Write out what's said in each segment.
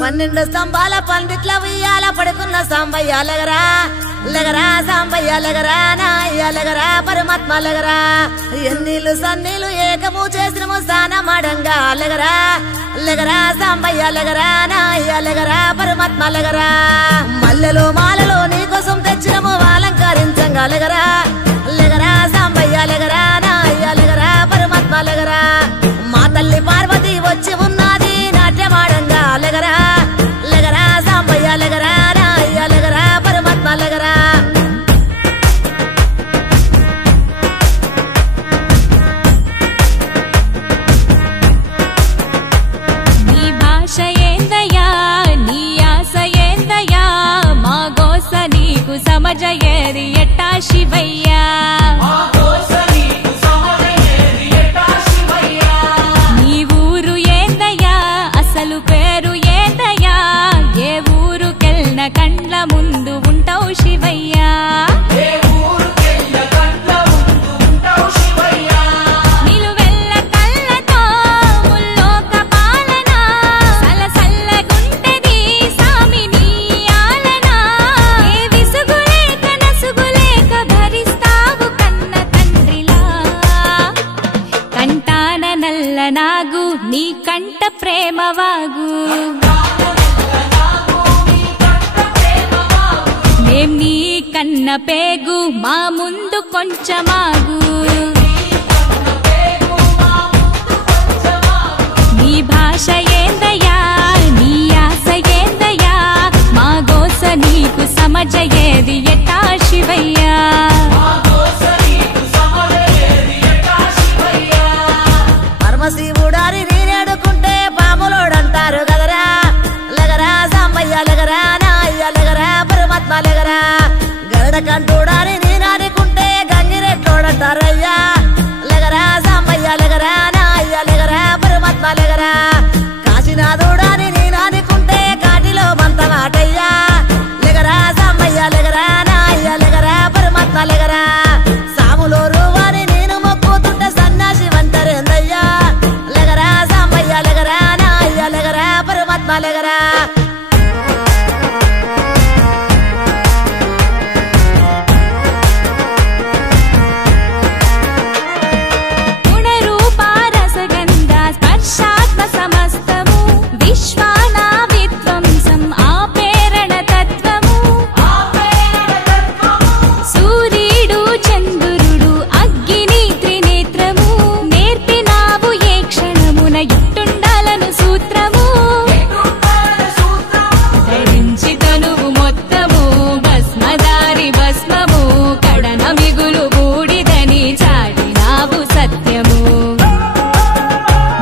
12 స్తంభాల పందిట్ల ఉయ్యాల పడుకున్న సాంబయ్య లెగరా లెగరా సాంబయ్య లెగరా నాయ్య లెగరా పరమాత్మ లెగరా ఎన్నీళ్ళు సన్నీళ్ళు ఏకము చేసినము స్నానమాడంగా లెగరా లెగరా సాంబయ్య లెగరా నాయ్య లెగరా పరమాత్మ లెగరా మల్లెలు మాలలు నీకోసం తెచ్చినము అలంకరించంగా లెగరా లెగరా సాంబయ్య లెగరా నాయ్య లెగరా పరమాత్మ లెగరా మా తల్లి పార్వతి వచ్చి ఉన్నది నాట్యమాడంగా లెగరా లెగరా సాంబయ్య లెగరా నాయ్య లెగరా పరమాత్మ లెగరా నీ భాష ఏందయ్యా నీ ఆశ ఏందయ్యా మా గోస నీకు సమజయేది ఎట్టా శివయ్యా నీ ఊరు ఏందయ్యా అసలు పేరు ఏందయ్యా ఏ ఊరుకెళ్ళిన కండ్ల ముందు ఉంటావు శివయ్యా నిలువెల్ల కళ్ళతో ముల్లోక పాలన సలసల్లగుంటది సామి నీ ఆలన ఏ విసుగులేక నసుగులేక భరిస్తావు కన్న తండ్రిలా కంటాన నల్ల నాగు నీ కంట ప్రేమవాగు మేం నీ కన్న పేగు మా ముందు కొంచెమాగు నీ భాష ఏందయ్యా నీ ఆశ ఏందయ్యా మా గోస నీకు సమజయేది ఎట్టా శివయ్యా పరమశివుడారి నేనేడుకుంటే పాములోడంటారు కదరా లెగరా సాంబయ్య లెగరా నాయ్య లెగరా పరమాత్మ లెగరా గరుడ కంటూడారి నేనాడుకుంటే గంగిరెట్లోడంటారయ్యా లెగరా సాంబయ్య లెగరా నాయ్య లెగరా పరమాత్మ లెగరా కాశీనాథుడాని నేనాడుకుంటే కాటిలో మంతమాటయ్యా లెగరా సాంబయ్య లెగరా నాయ్య లెగరా పరమాత్మ లెగరా సాములో రూవాని నేను మొక్కుతుంటే సన్నాసి వంటరేందయ్యా లెగరా సాంబయ్య లెగరా నాయ్య లెగరా పరమాత్మ లెగరా గుణరూపారసగంధ స్పర్శాత్మ సమస్తము విశ్వానా విధ్వంసం ఆపేరణ తత్వము సూర్యుడు చంద్రుడు అగ్ని త్రినేత్రము నేర్పినావు ఏ క్షణమున ఇట్టుండాలను సూత్రము ధరించి తనువు మొత్తము భస్మదారి భస్మము కడన మిగులు బూడిదని చాటినావు సత్యము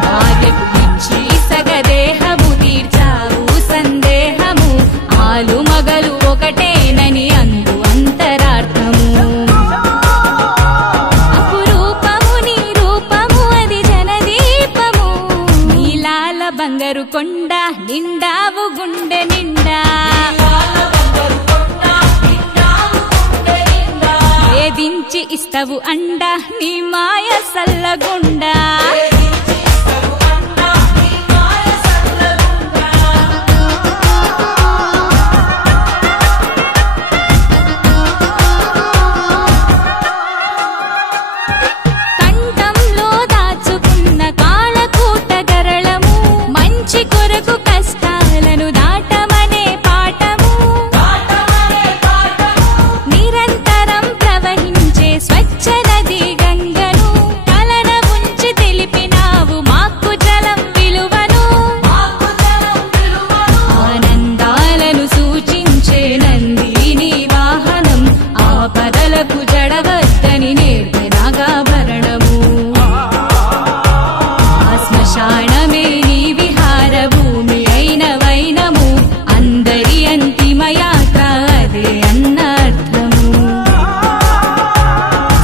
భార్యకు ఇచ్చి సగదేహము తీర్చావు సందేహము ఆలు మగలు ఒకటేనని అందు అంతరార్థము అపురూపము నీ రూపము అది జనదీపము నీలాల బంగారు కొండ నిండావు గుండె నిండా వేధించి ఇస్తవు అండ నీ మాయ సల్లగుండా కంఠంలో దాచుకున్న కాళకూట గరళము మంచి కొరకు కష్టాలను దాటమనే పాఠము నిరంతరం ప్రవహించే స్వచ్ఛ నది గంగను కలన ఉంచి తెలిపినావు మాకు జలం విలువను ఆనందాలను సూచించే నందిని వాహనం ఆపదలకు జడవద్దని నేర్పినాగాభరణము శ్మశానమే నీ విహార భూమి అయిన వైనము అందరి అంతిమ యాత్ర అదే అన్నర్థము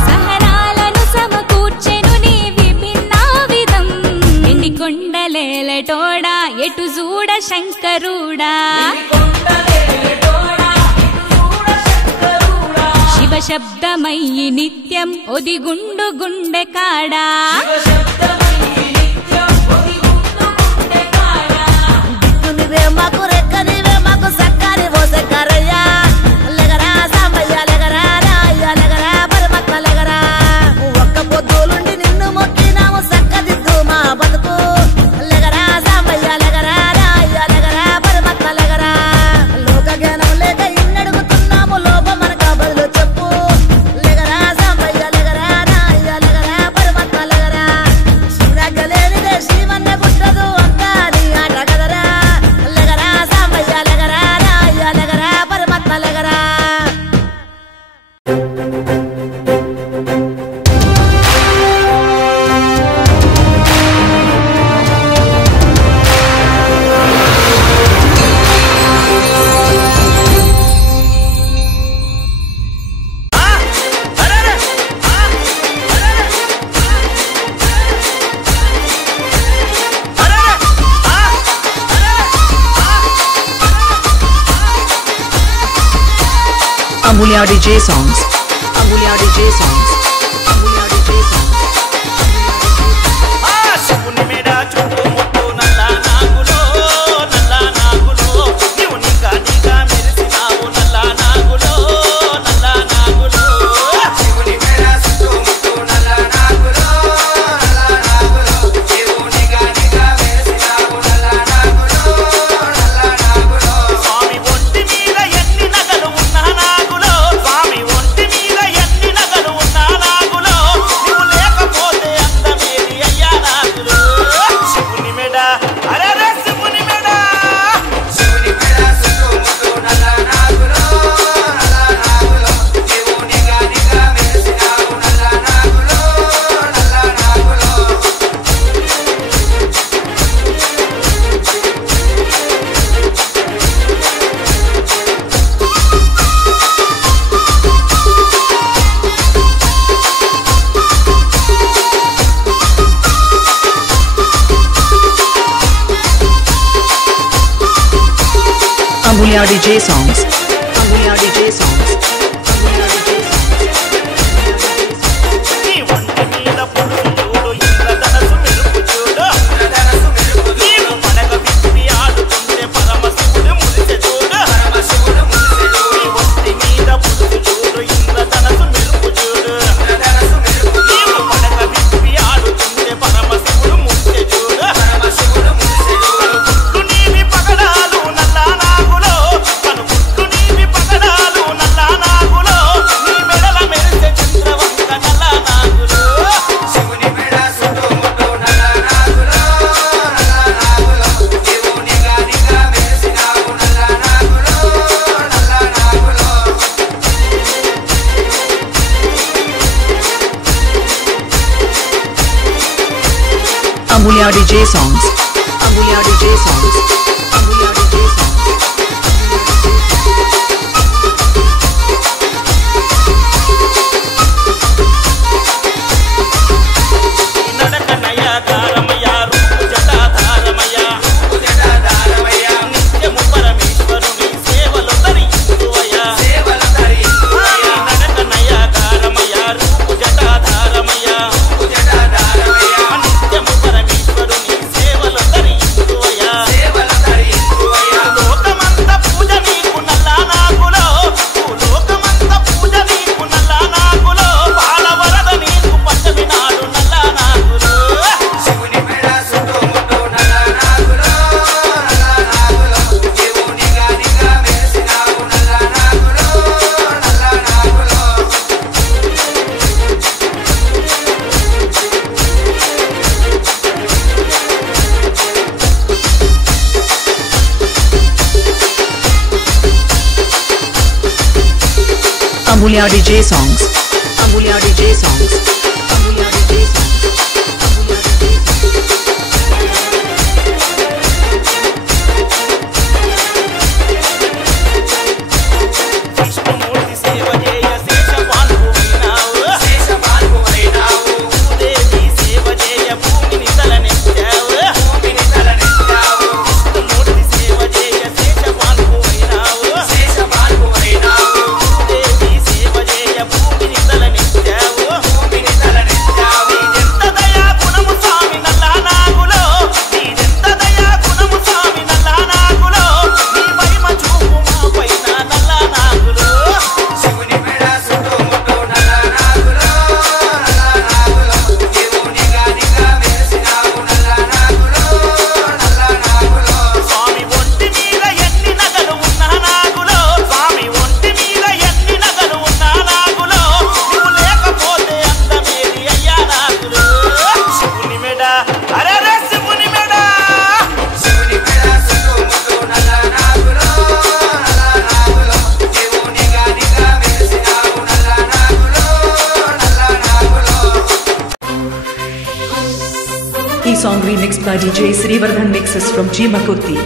సహనాలను సమకూర్చెను నీ విభిన్న విధం ఎన్ని కొండలేలటోడా ఎటు చూడ శంకరుడా శివ శబ్దమయ్యి నిత్యం ఒదిగుండు గుండె కాడా దిక్కునివే మాకు Amulya DJ songs. Amulya DJ songs. Amulya DJ songs. శివుని మెడ చుట్టూ ముట్టు నల్ల నాగులో నీవు నిగా మెరిసినావు నల్ల నాగులో శివుని మెడ చుట్టూ ముట్టు నల్ల నాగులో నీవు నిగా మెరిసినావు నల్ల నాగులో స్వామి ఒంటి మీద ఎన్ని నగలు ఉన్న నాగులో స్వామి ఒంటి మీద ఎన్ని నగలు ఉన్న నాగులో నీవు లేకపోతే అందమేది అయ్యా నాగులో శివుని మెడ అరే శివుని మెడ చుట్టూ ముట్టు నల్ల నాగులో నీవు నిగా మెరిసినావు నల్ల నాగులో Amulya DJ songs. Amulya DJ songs. Amulya DJ songs. నీ ఒంటి మీద పులుసు చూడు ఇంద్రధనసు మెరుపు చూడు నీవు మనగ విప్పి ఆడుతుంటే పరమశివుడు మురిసె చూడు నీ ఒంటి మీద పులుసు చూడు ఇంద్రధనసు మెరుపు చూడు నీవు మనగ విప్పి ఆడుతుంటే పరమశివుడు మురిసె చూడు కనుగుడ్లు నీవి పగడాలు నల్ల నాగులో కనుగుడ్లు నీవి పగడాలు నల్ల నాగులో నీ మెడల మెరిసె చంద్రవంక నల్ల నాగులో శివుని మెడ చుట్టూ ముట్టు నల్ల నాగులో నీవు నిగా మెరిసినావు నల్ల నాగులో Amulya DJ songs. Amulya DJ songs. Amulya DJ songs. నడక నయాగారమయ రూపు జటాధారమయ నిత్యము పరమేశ్వరుని సేవలు తరించువయ నడక నయాగారమయ రూపు జటాధారమయ నిత్యము పరమేశ్వరుని సేవలు తరించువయ లోకమంత పూజ నీకు నల్ల నాగులో లోకమంత పూజ నీకు నల్ల నాగులో బాల వరద నీకు పంచమి నాడు నల్ల నాగులో శివుని మెడ చుట్టూ ముట్టు నల్ల నాగులో నీవు నిగా మెరిసినావు నల్ల నాగులో Amulya DJ songs. Amulya DJ songs. Amulya DJ songs. Amulya DJ songs. Vishnumurthy సేవ చేయ శేషపాల్పు అయినావు భూదేవి సేవ చేయ భూమిని తలనెత్తావు విష్ణుమూర్తి సేవ చేయ శేషపాల్పు అయినావు భూదేవి సేవ చేయ భూమిని తలనెత్తావు నీదెంత దయా గుణము స్వామి నల్ల నాగులో నీదెంత దయా గుణము స్వామి నల్ల నాగులో నీ మహిమ చూపు మా పైన నల్ల నాగులో శివుని మెడ చుట్టూ ముట్టు నల్ల నాగులో నీవు నిగా మెరిసినావు నల్ల నాగులో స్వామి ఒంటి మీద ఎన్ని నగలు ఉన్న నాగులో స్వామి ఒంటి మీద ఎన్ని నగలు ఉన్న నాగులో నువ్వు లేకపోతే అందమేది అయ్యా నాగులో శివుని మెడ అరే శివుని మెడ చుట్టూ ముట్టు నల్ల నాగులో నీవు నిగా మెరిసినావు నల్ల నాగులో E song remixed by DJ Srivardhan mixes from G Makurti.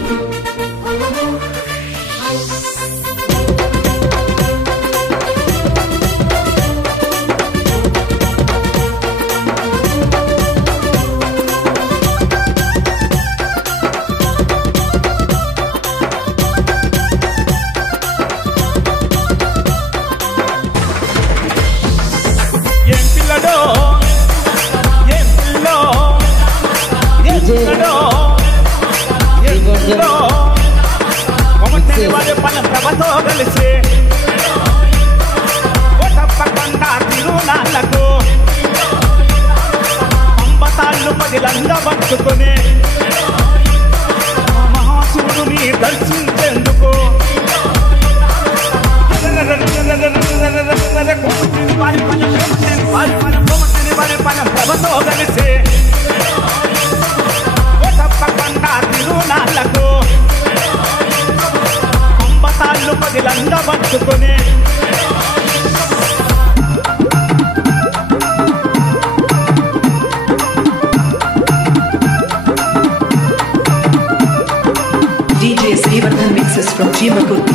Srivardhan mixes from Jeevakurti.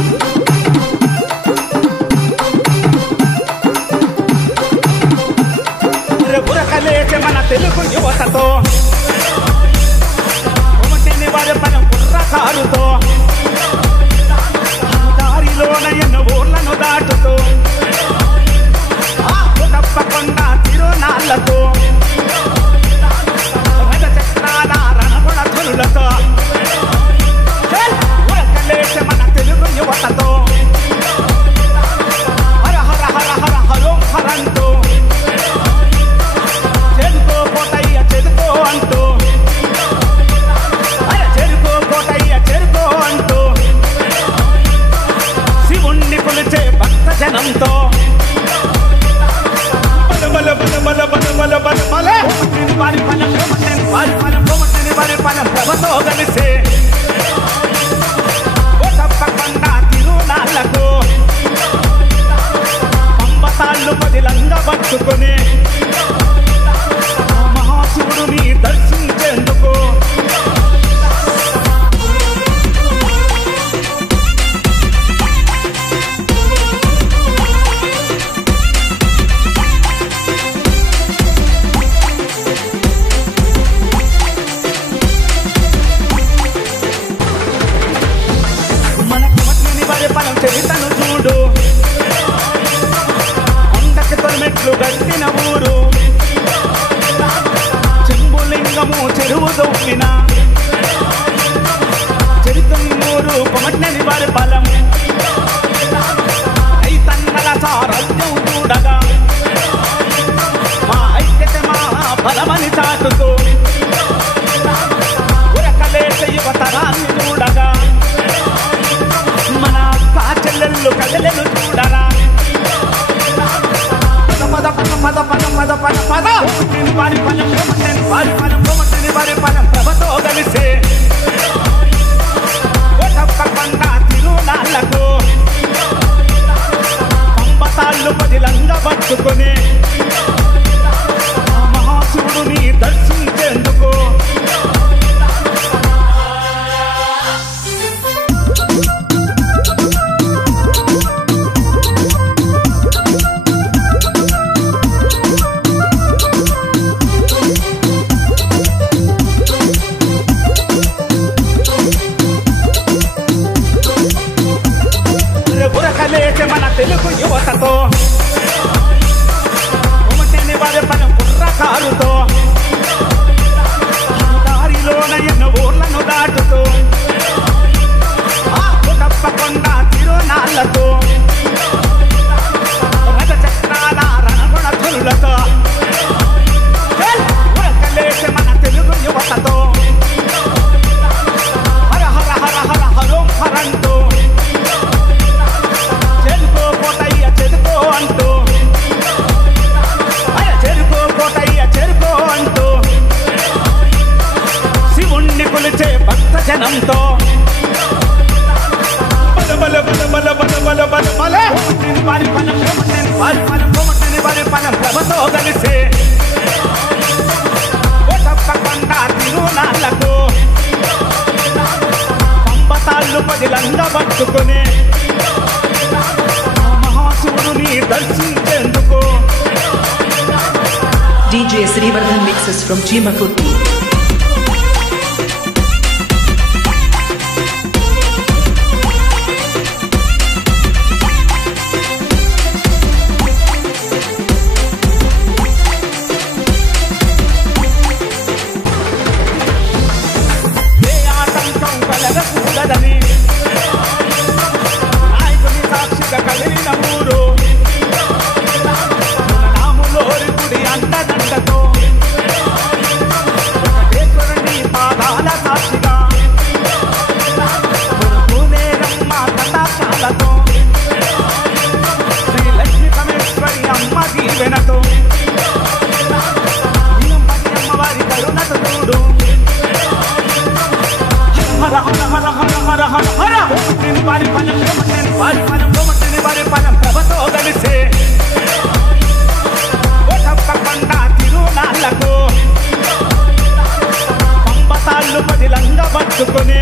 ఉరకలేచే మన తెలుగు యువతతో కొమటిని వారి పనం కుర్రకారుతో దారిలోన ఎన్నో ఊర్లను దాటుతూ తప్పకుండా తిరునాళ్లతో రథ చక్రాల రణగుణ ధనులతో ఉరకలేచే మన తెలుగు యువతతో హర హర హర హర హరోం హరంతో చెరుకో కోటయ్య చెరుకో అంటూ చెరుకో కోటయ్య చెరుకో అంటూ శివుణ్ణి కొలిచే భక్త జనంతో బల బల బల బల బల బల బల వారి పనం వారి పనం ప్రభతో కలిసే తప్పకుండా తిరునాళ్లకు పంబతాళ్ళు పదిలంగా పట్టుకుని మహాశివుడిని దర్శించేందుకు మన కుమటిని వారి పనం చరితను చూడు కొండకి తొలిమెట్లు గట్టిన ఊరు చెంబులింగము చెరువు దొవ్విన చెరుతూరు కొమటిని వారి బలం ఐతన్నల సారథ్యం చూడగా మా ఐక్యత మా బలమని చాటుతూ ఉరకలేసే యువతరాన్ని చూడగా మన చెల్లెళ్ళు కదలెలు చూడరా పద పద పద పద పద పద వారి పనం వారి పనం ప్రభతో కలిసే తప్పకుండా తిరునాళ్లకు పంబతాళ్ళు పదిలంగా పట్టుకుని మహాశివుడిని దర్శించేందుకు ఉరకలేచే మన తెలుగు యువతతో కొమటిని వారి పనం కుర్రకారుతో దారిలోన ఎన్నో ఊర్లను దాటుతూ తప్పకుండా తిరునాళ్లతో రథ చక్రాల రణగుణ ధనులతో ఉరకలేచే మన తెలుగు యువతతో హర హర హర హర హరోం హరంతో చెరుకో కోటయ్య చెరుకో అంటూ చెరుకో కోటయ్య చెరుకో అంటూ శివుణ్ణి కొలిచే భక్త జనంతో బల బల బల బల బల బల బల వారి పనం వారి పనం ప్రభతో కలిసే తప్పకుండా తిరునాళ్లకు పంబతాళ్ళు పదిలంగా పట్టుకుని మహాశివుడిని దర్శించేందుకు DJ Srivardhan mixes from Jeevakurti. ఏ ఆటంకం కలగకూడదని నాయకుని సాక్షిగా కదిలిన ఊరు నాములోరి గుడి అంతదండతో వెంకటేశ్వరుని పాదాల సాక్షిగా పూలేరమ్మ కథాశాలతో శ్రీ లక్ష్మీ పరమేశ్వరి అమ్మ దీవెనతో అమ్మవారి కరుణతో చూడు హర హర హర హర హర హర హర వారి పనం వారి పనం ప్రభతో కలిసే తప్పకుండా తిరునాళ్లకు పంబతాళ్ళు పదిలంగా పట్టుకుని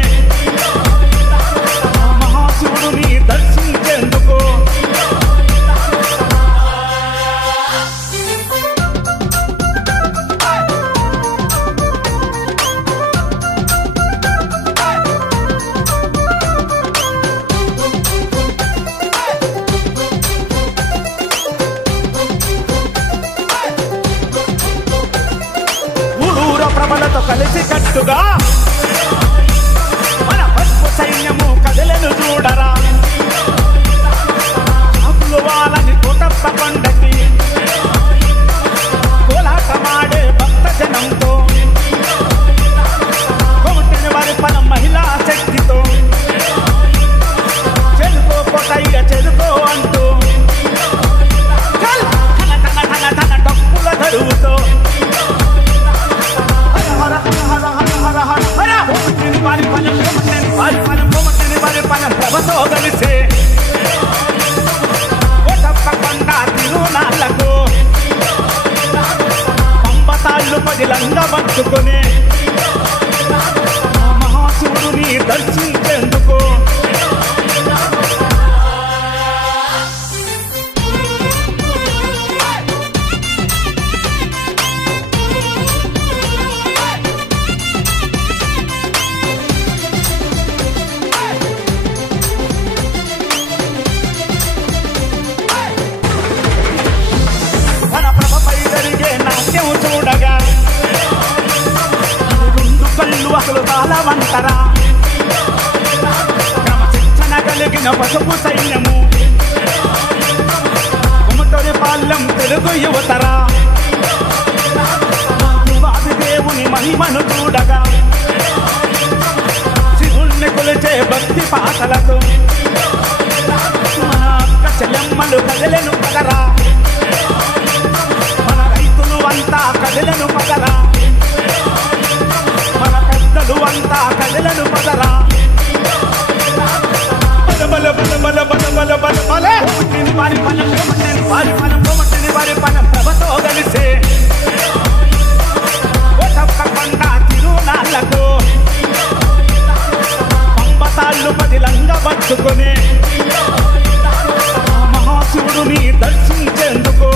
కలిగిన పసుపు సైన్యము కుమటోని పాలెం తెలుగు యువతరా వాది దేవుని మహిమను చూడగా శివుణ్ణి కొలిచే భక్తి పాటలతో మన అక్క చెల్లెమ్మలు కదిలెను పగరా మన రైతులు అంతా కదిలెను పగరా మన పెద్దలు అంతా కదిలెను పగరా బల బల బల బల బల బల బల పుట్టిని వారి పనం పుట్టిని వారి పనం పుట్టిని వారి పనం ప్రభతో కలిసే ఒటప్పకుండా తిరునాళ్ళకు పంబతాళ్ళు పదిలంగా పట్టుకుని మహాశివుడిని దర్శించేందుకు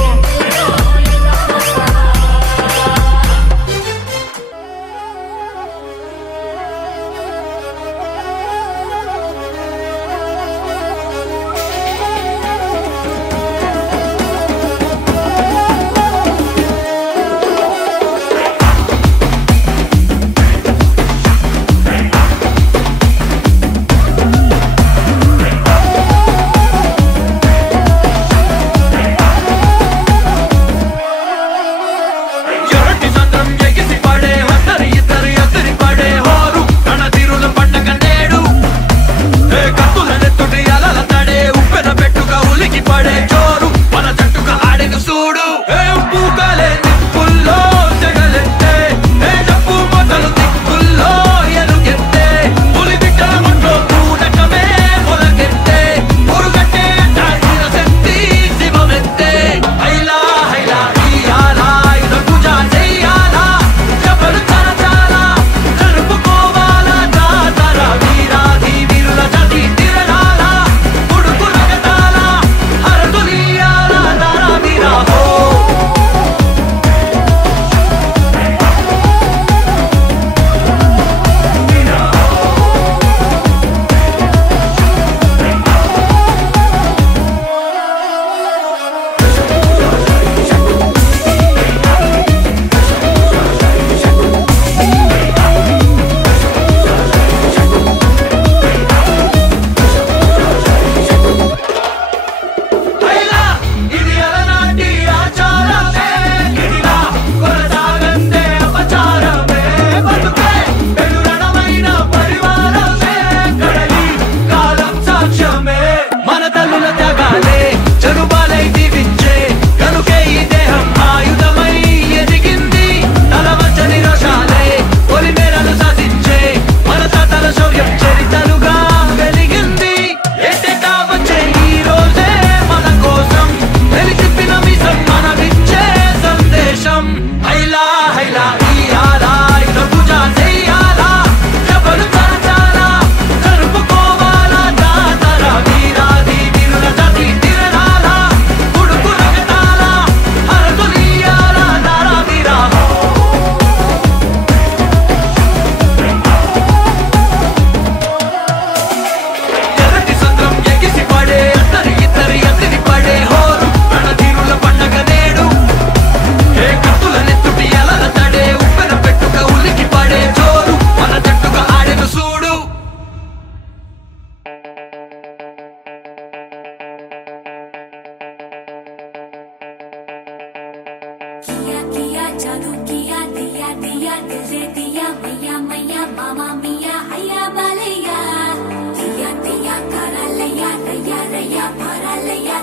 Paralaya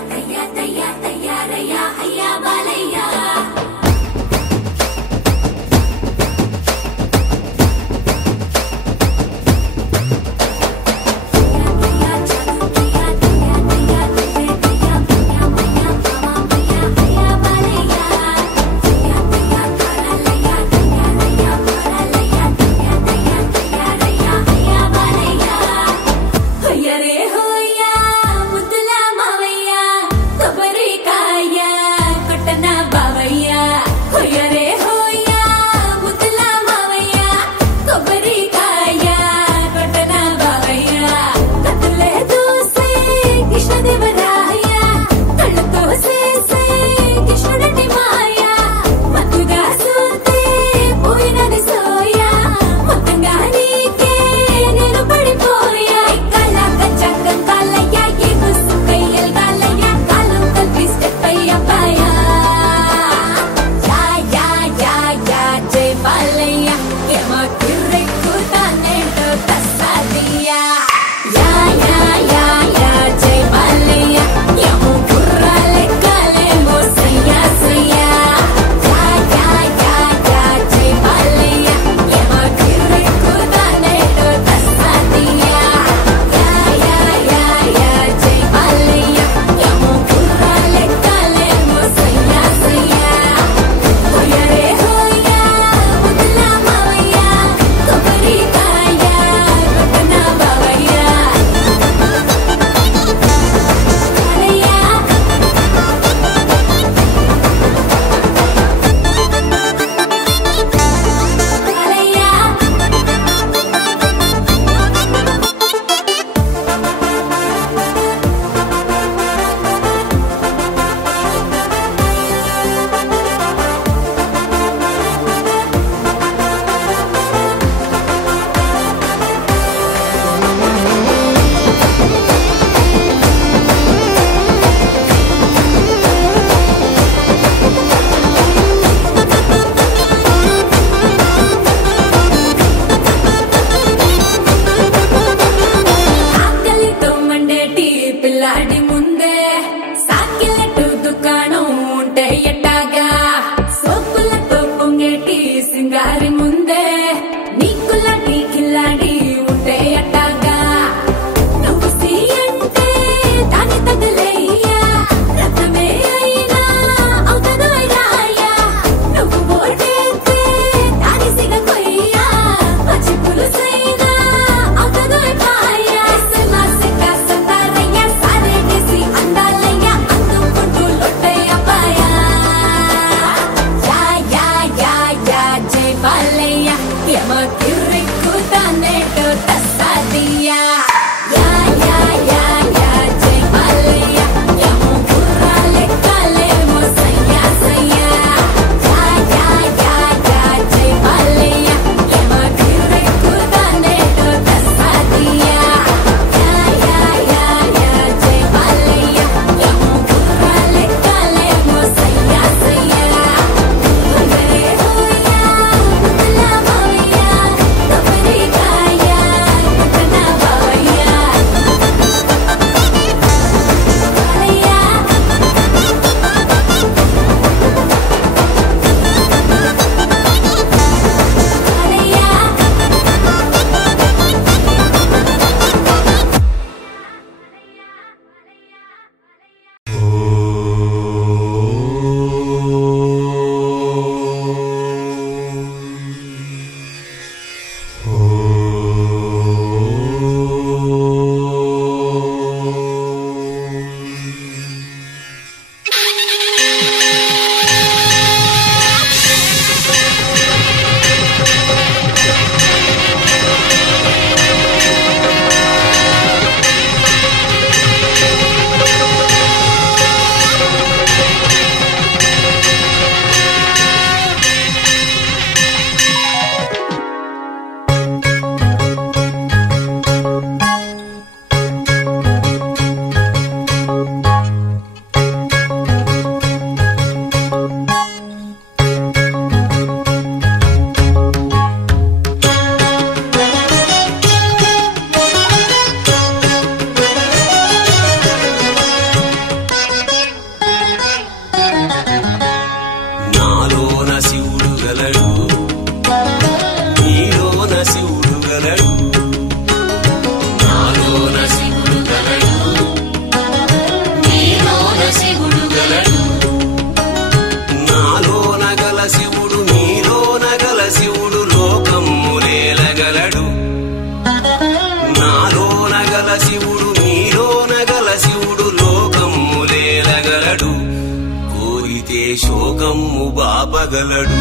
కలపగలడు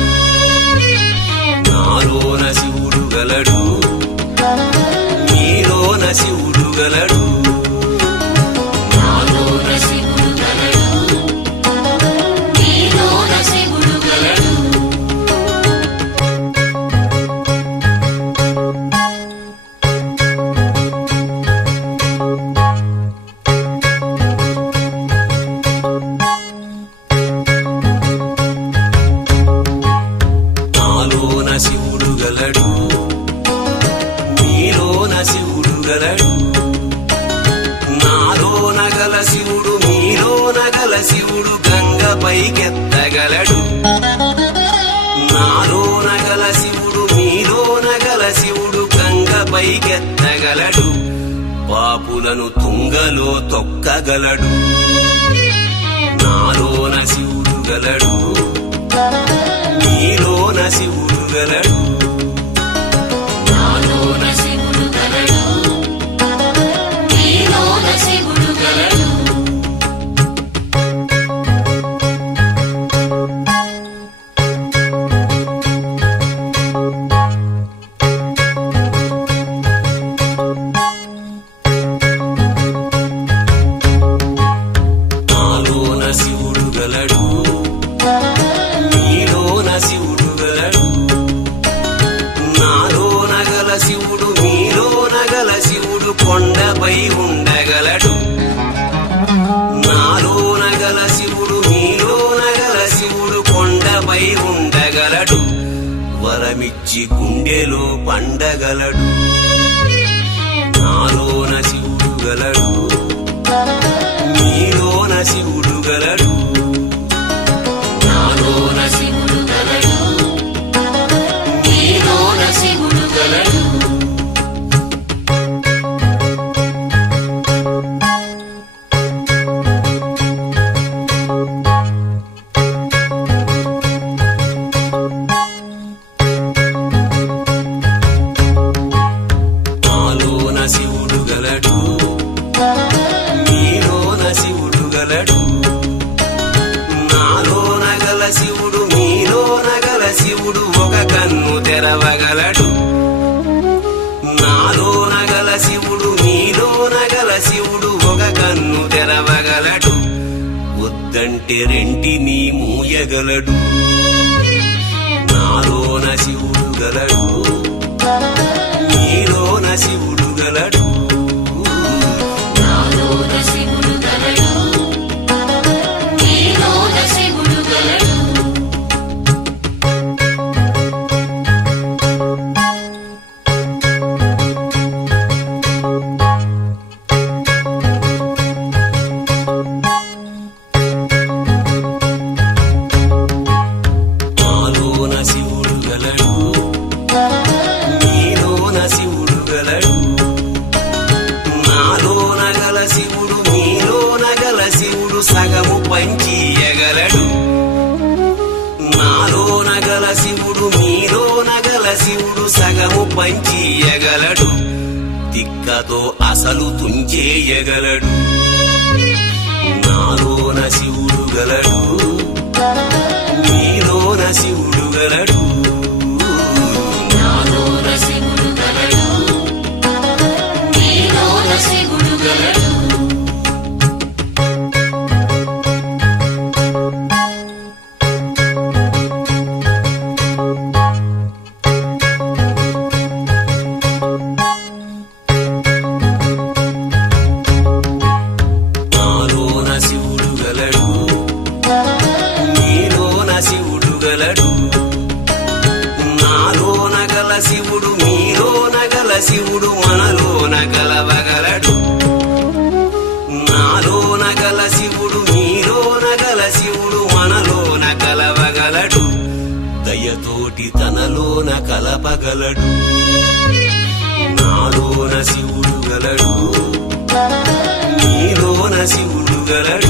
నాలోన శివుడు గలడు నీలోన శివుడు గలడు నాలోన శివుడు గలడు నీలోన శివుడు గలడు శివుడు గలడు నీలోన శివుడు గలడు నాలోన గల శివుడు నీలోన గల శివుడు గంగ పైకెత్తగలడు నాలోన గల శివుడు నీలోన గల శివుడు గంగ పైకెత్తగలడు పాపులను తుంగలో తొక్కగలడు నాలోన శివుడు గలడు నీలోన శివుడు గలడు నాలోన శివుడు గలడు నీలోన శివుడు గలడు నాలోన శివుడు గలడు నీలోన శివుడు గలడు నాలోన గల శివుడు నీలోన గల శివుడు కొండపై ఉండగలడు నాలోన గల శివుడు నీలోన గల శివుడు కొండపై ఉండగలడు వరమిచ్చి గుండెలో పండగలడు నాలోన శివుడు గలడు నీలోన శివుడు గలడు నాలోన శివుడు గలడు నీలోన శివుడు గలడు నాలోన శివుడు గలడు నీలోన శివుడు గలడు నాలోన గల శివుడు నీలోన గల శివుడు ఒక కన్ను తెరవగలడు నాలోన గల శివుడు నీలోన గల శివుడు ఒక కన్ను తెరవగలడు వద్దంటే రెంటిని మూయగలడు నాలోన శివుడు గలడు నీలోన శివుడు గలడు నాలోన శివుడు గలడు నీలోన శివుడు గలడు నాలోన శివుడు గలడు నీలోన శివుడు గలడు నాలోన గల శివుడు నీలోన గల శివుడు సగము పంచియగలడు నాలోన గల శివుడు నీలోన గల శివుడు సగము పంచియగలడు తిక్కతో అసలు తుంచేయగలడు నాలోన శివుడు గలడు నీలోన శివుడు గలడు నాలోన శివుడు గలడు నీలోన శివుడు గలడు నాలోన శివుడు గలడు నీలోన శివుడు గలడు నాలోన గల శివుడు నీలోన గల శివుడు మనలోన కలవగలడు నాలోన గల శివుడు నీలోన గల శివుడు మనలోన కలవగలడు దయతోటి తనలోన కలపగలడు నాలోన శివుడు గలడు నీలోన శివుడు గలడు